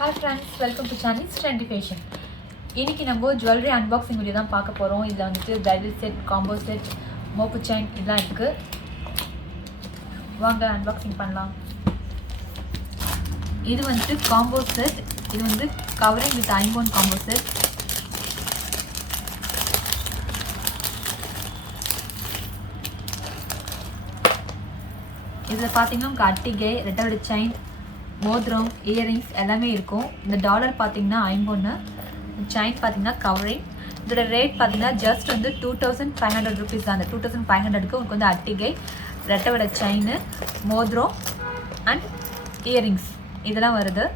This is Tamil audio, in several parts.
Hi friends, welcome to Chinese Trendy Fashion. இன்னைக்கு நம்ம ஜுவல்லரி அன்பாக்சிங் வீடியோ தான் பார்க்க போறோம். இதுல வந்துட்டு bridal set, combo set, மோப்பு செயின் இதெல்லாம் இருக்கு. வாங்க அன்பாக்சிங் பண்ணலாம். இது வந்துட்டு combo set. இது வந்து covering with ஐம்பொன் combo set. இதுல பாத்தீங்கன்னா அட்டிகை, ரெட்டை செயின், மோதிரம், இயரிங்ஸ் எல்லாமே இருக்கும். இந்த டாலர் பார்த்தீங்கன்னா ஐம்பொன்னு, செயின் பார்த்தீங்கன்னா கவரிங். இதோட ரேட் பார்த்தீங்கன்னா ஜஸ்ட் வந்து 2500 rupees தான். அந்த 2500க்கு உங்களுக்கு வந்து அட்டிகை, ரெட்டை செயின், மோதிரம் அண்ட் இயரிங்ஸ் இதெல்லாம் வருது.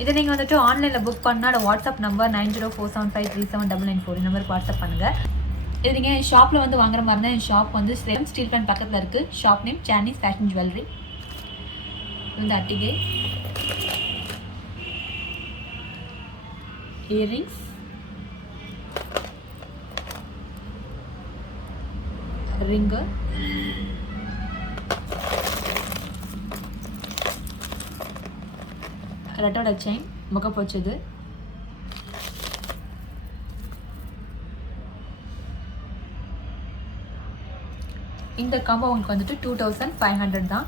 இதை நீங்கள் வந்துட்டு ஆன்லைனில் புக் பண்ணால் வாட்ஸ்அப் நம்பர் 9047537994 இந்த நம்பருக்கு வாட்ஸ்அப் பண்ணுங்கள். இது நீங்கள் ஷாப்பில் வந்து வாங்குற மாதிரி இருந்தால் என் ஷாப் வந்து ஸ்டீல் பிளான்ட் பக்கத்தில் இருக்குது. Shop name Chinese fashion jewellery. இந்த அட்டிகை, இயரிங்ஸ், ரிங்கு, ரெட்டோட செயின், முகப்பொச்சது, இந்த காம்போ உங்களுக்கு வந்துட்டு 2500 தான்.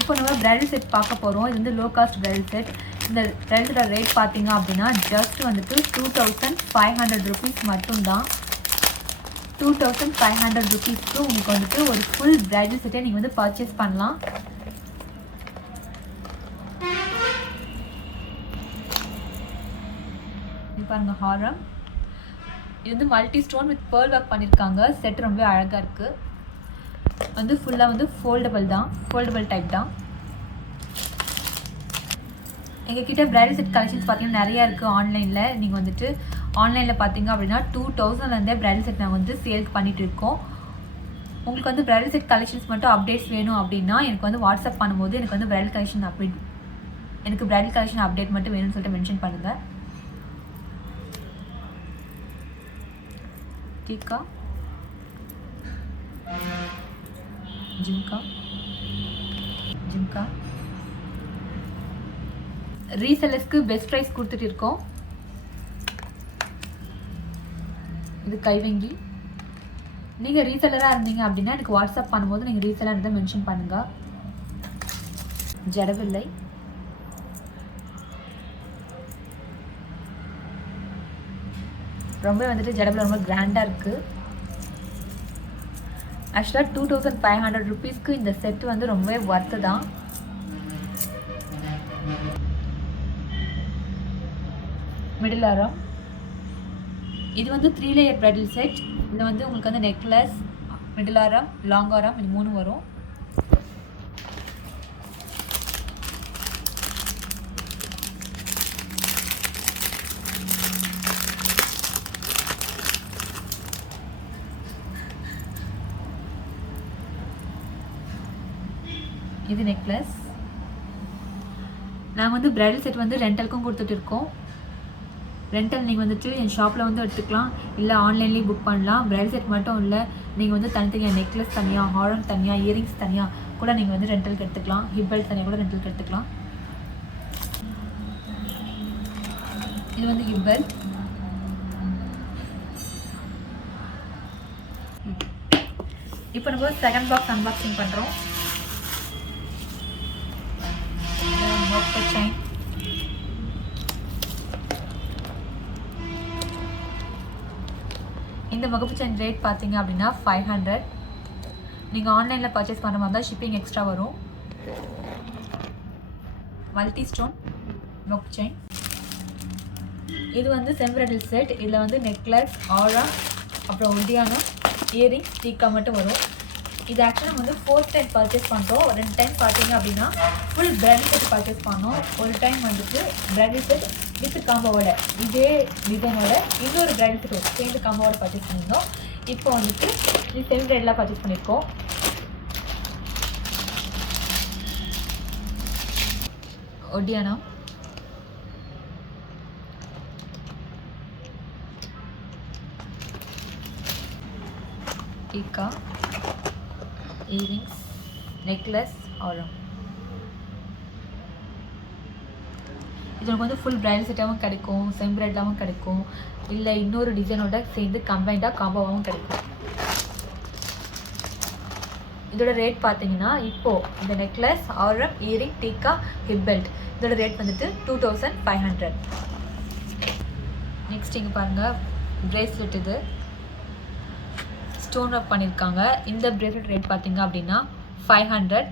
இப்போ நம்ம பிரைடல் செட் பார்க்க போகிறோம். இது வந்து லோ காஸ்ட் பிரைடல் செட். இந்த பிரைடல் செட்டோட ரேட் பார்த்தீங்க அப்படின்னா ஜஸ்ட் வந்துட்டு 2500 rupees மட்டும்தான். 2500 rupeesக்கு உங்களுக்கு வந்துட்டு ஒரு ஃபுல் பிரைடல் செட்டை நீங்கள் வந்து பர்ச்சேஸ் பண்ணலாம். பாருங்க ஹாரம். இது வந்து multi stone with pearl work பண்ணியிருக்காங்க. செட் ரொம்ப அழகாக இருக்குது. வந்து ஃபுல்லாக வந்து ஃபோல்டபிள் டைப் தான். எங்ககிட்ட பிரைடல் செட் கலெக்ஷன்ஸ் பார்த்தீங்கன்னா நிறையா இருக்குது ஆன்லைனில். நீங்கள் வந்துட்டு ஆன்லைனில் பார்த்தீங்க அப்படின்னா 2000லேருந்தே பிரைடல் செட் நாங்கள் வந்து சேல்க்கு பண்ணிகிட்டு இருக்கோம். உங்களுக்கு வந்து பிரைடல் செட் கலெக்ஷன்ஸ் மட்டும் அப்டேட்ஸ் வேணும் அப்படின்னா எனக்கு வந்து வாட்ஸ்அப் பண்ணும்போது எனக்கு வந்து பிரைடல் கலெக்ஷன் அப்டேட் மட்டும் வேணும்னு சொல்லிட்டு மென்ஷன் பண்ணுங்கள். டீக்கா, ஜிம்கா ரீசெல்லர்ஸ்க்கு பெஸ்ட் ப்ரைஸ் கொடுத்துட்டு இருக்கோம். இது கைவங்கி. நீங்கள் ரீசெல்லராக இருந்தீங்க அப்படின்னா எனக்கு வாட்ஸ்அப் பண்ணும்போது நீங்கள் ரீசெல்லர் மென்ஷன் பண்ணுங்க. ஜடவில்லை, ரொம்ப வந்துட்டு ஜடவில் ரொம்ப கிராண்டாக இருக்குது. ஆக்சுவலாக 2500 rupeesக்கு இந்த செட் வந்து ரொம்பவே ஒர்த்து தான். மிடில் ஆரம். இது வந்து 3 லேயர் பிரைடல் செட். இதில் வந்து உங்களுக்கு வந்து நெக்லஸ், மிடில் ஆரம், லாங் ஆரம் இது 3 வரும். இது நெக்லஸ். நாங்கள் வந்து பிரைடல் செட் வந்து ரெண்டலுக்கும் கொடுத்துட்டு இருக்கோம். ரெண்டல் நீங்கள் வந்துட்டு என் ஷாப்பில் வந்து எடுத்துக்கலாம், இல்லை ஆன்லைன்லேயும் புக் பண்ணலாம். பிரைடல் செட் மட்டும் இல்லை, நீங்கள் வந்து தனித்தனியாக நெக்லஸ் தனியாக, ஹாரம் தனியாக, இயரிங்ஸ் தனியாக கூட நீங்கள் வந்து ரெண்டலுக்கு எடுத்துக்கலாம். ஹிப்பல் தனியாக கூட ரெண்டலுக்கு எடுத்துக்கலாம். இது வந்து ஹிப்பல். இப்போ நம்ம செகண்ட் பாக்ஸ் அன்பாக்சிங் பண்ணுறோம். செயின், இந்த முகப்பு செயின் ரேட் பார்த்தீங்க அப்படின்னா 500. நீங்கள் ஆன்லைனில் பர்ச்சேஸ் பண்ணுற மாதிரி தான் ஷிப்பிங் எக்ஸ்ட்ரா வரும். மல்டி ஸ்டோன் முகப்பு செயின். இது வந்து செம்பிரைடல் செட். இதில் வந்து நெக்லஸ், ஆரம், அப்புறம் ஒடியானம், இயரிங், டீக்கா மட்டும் வரும். இது ஆக்சுவலாக நம்ம வந்து 4 டைம் பர்ச்சேஸ் பண்ணுறோம். 2 டைம் பார்த்தீங்க அப்படின்னா ஃபுல் பிரைடல் செட் பர்ச்சேஸ் பண்ணோம். ஒரு டைம் வந்துட்டு பிரைடல் செட் வித் காம்போவோட இதே டிசைனோட இன்னொரு பிரைடல் செட் சேர்ந்து காம்போவோட பர்ச்சேஸ் பண்ணியிருந்தோம். இப்போ வந்துட்டு இது செமி பிரைடலாக பர்ச்சேஸ் பண்ணியிருக்கோம். ஒடியானம், டீக்கா, earrings, necklace, ஆரம். உங்களுக்கு வந்து ஃபுல் பிரைடல் செட்டாகவும் கிடைக்கும், செமி பிரைடலாகவும் கிடைக்கும், இல்லை இன்னொரு டிசைனோட சேர்ந்து கம்பைண்டாக காம்போவாகவும் கிடைக்கும். இதோட ரேட் பார்த்தீங்கன்னா இப்போது இந்த நெக்லஸ், ஆரம், இயரிங், டீக்கா, ஹிப் பெல்ட் இதோட ரேட் வந்துட்டு 2500. நெக்ஸ்ட் இங்கே பாருங்கள் பிரேஸ்லெட், இது ஸ்டோன் ஒர்க் பண்ணியிருக்காங்க. இந்த பிரேஸ்லெட் ரேட் பார்த்தீங்க அப்படின்னா 500.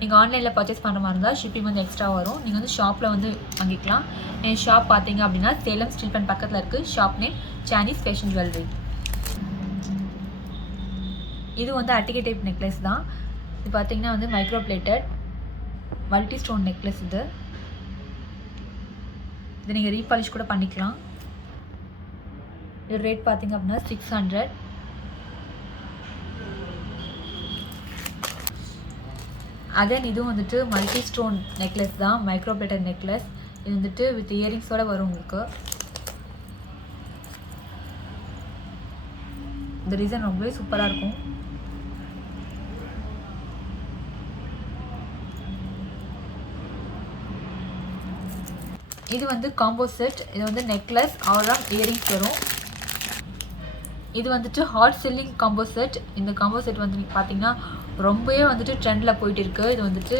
நீங்கள் ஆன்லைனில் பர்ச்சேஸ் பண்ணுற மாதிரி இருந்தால் ஷிப்பிங் வந்து எக்ஸ்ட்ரா வரும். நீங்கள் வந்து ஷாப்பில் வந்து வாங்கிக்கலாம். என் ஷாப் பார்த்தீங்க அப்படின்னா சேலம் ஸ்டீல் பிளான்ட் பக்கத்தில் இருக்குது. Shop name Chinese fashion jewellery. இது வந்து அட்டிகை டைப் நெக்லஸ் தான். இது பார்த்தீங்கன்னா வந்து micro plated multi stone necklace. இது நீங்கள் ரீபாலிஷ் கூட பண்ணிக்கலாம். இது ரேட் பார்த்தீங்க அப்படின்னா 600. அகைன் இதுவும் வந்துட்டு மல்டி ஸ்டோன் நெக்லஸ் தான், மைக்ரோ பிளேட்டட் நெக்லஸ். இது வந்துட்டு வித் இயரிங்ஸோடு வரும் உங்களுக்கு. இந்த டிசைன் ரொம்பவே சூப்பராக இருக்கும். இது வந்து காம்போ செட். இது வந்து நெக்லஸ், ஆரம், இயரிங்ஸ் வரும். இது வந்துட்டு ஹாட் செல்லிங் காம்போ செட். இந்த காம்போ செட் வந்து பார்த்தீங்கன்னா ரொம்பவே வந்துட்டு ட்ரெண்டில் போயிட்டு இருக்குது. இது வந்துட்டு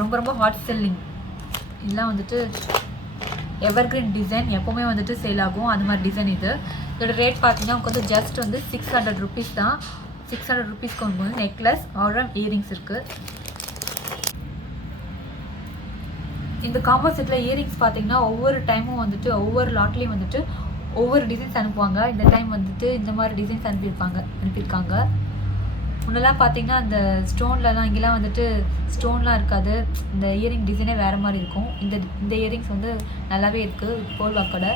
ரொம்ப ஹாட் செல்லிங். இதெல்லாம் வந்துட்டு எவர்கிரீன் டிசைன், எப்போவுமே வந்துட்டு சேல் ஆகும் அந்த மாதிரி டிசைன். இதோட ரேட் பார்த்தீங்கன்னா உங்களுக்கு வந்து ஜஸ்ட் வந்து 600 ருபீஸ் தான். 600 ருபீஸ்க்கு வந்து நெக்லஸ், ஆரம், இயரிங்ஸ் இருக்குது. இந்த காம்போ செட்டில் இயரிங்ஸ் பார்த்தீங்கன்னா ஒவ்வொரு டைமும் வந்துட்டு ஒவ்வொரு லாட்லேயும் வந்துட்டு ஒவ்வொரு டிசைன்ஸ் அனுப்புவாங்க. இந்த டைம் வந்துட்டு இந்த மாதிரி டிசைன்ஸ் அனுப்பியிருக்காங்க. முன்னெல்லாம் பார்த்தீங்கன்னா அந்த ஸ்டோன்லலாம் இங்கெல்லாம் வந்துட்டு ஸ்டோன்லாம் இருக்காது. இந்த இயரிங் டிசைனே வேறு மாதிரி இருக்கும். இந்த இயரிங்ஸ் வந்து நல்லாவே இருக்குது. போல் வாக்கோட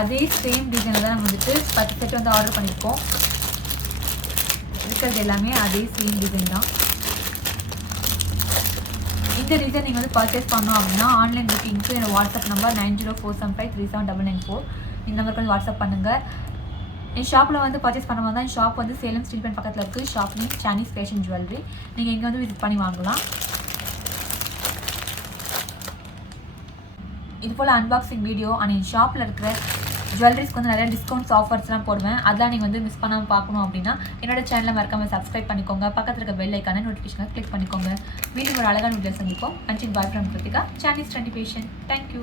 அதே சேம் டிசைனை தான் நம்ம வந்துட்டு 10 செட் வந்து ஆர்டர் பண்ணியிருக்கோம். இருக்கிறது எல்லாமே அதே சேம் டிசைன் தான். இந்த டிசைன் நீங்கள் வந்து பர்ச்சேஸ் பண்ணோம் அப்படின்னா ஆன்லைன் புக்கிங்க்கு என்னோட வாட்ஸ்அப் நம்பர் 9047537994 இந்த நம்பருக்கு வந்து வாட்ஸ்அப் பண்ணுங்கள். என் ஷாப்பில் வந்து பர்ச்சேஸ் பண்ண மாதிரி தான். ஷாப் வந்து சேலம் ஸ்டீல் பிளான்ட் பக்கத்தில் இருக்குது. Shop name Chinese fashion jewellery. நீங்கள் இங்கே வந்து விசிட் பண்ணி வாங்கலாம். இது போல் அன்பாக்சிங் வீடியோ அண்ட் என் ஷாப்பில் இருக்கிற ஜுவல்லரிஸ்க்கு வந்து நிறைய டிஸ்கவுண்ட்ஸ் ஆஃபர்ஸ்லாம் போடுவேன். அதெல்லாம் நீங்கள் வந்து மிஸ் பண்ணாமல் பார்க்கணும் அப்படின்னா என்னோட சேனலை மறக்காமல் சப்ஸ்கிரைப் பண்ணிக்கோங்க. பக்கத்தில் இருக்க பெல் ஐக்கான நோட்டிஃபிகேஷனை கிளிக் பண்ணிக்கோங்க. மீண்டும் ஒரு அழகான வீடியோ சந்திப்போம். Until bye from Krithika, Chinese trendy fashion. Thank you.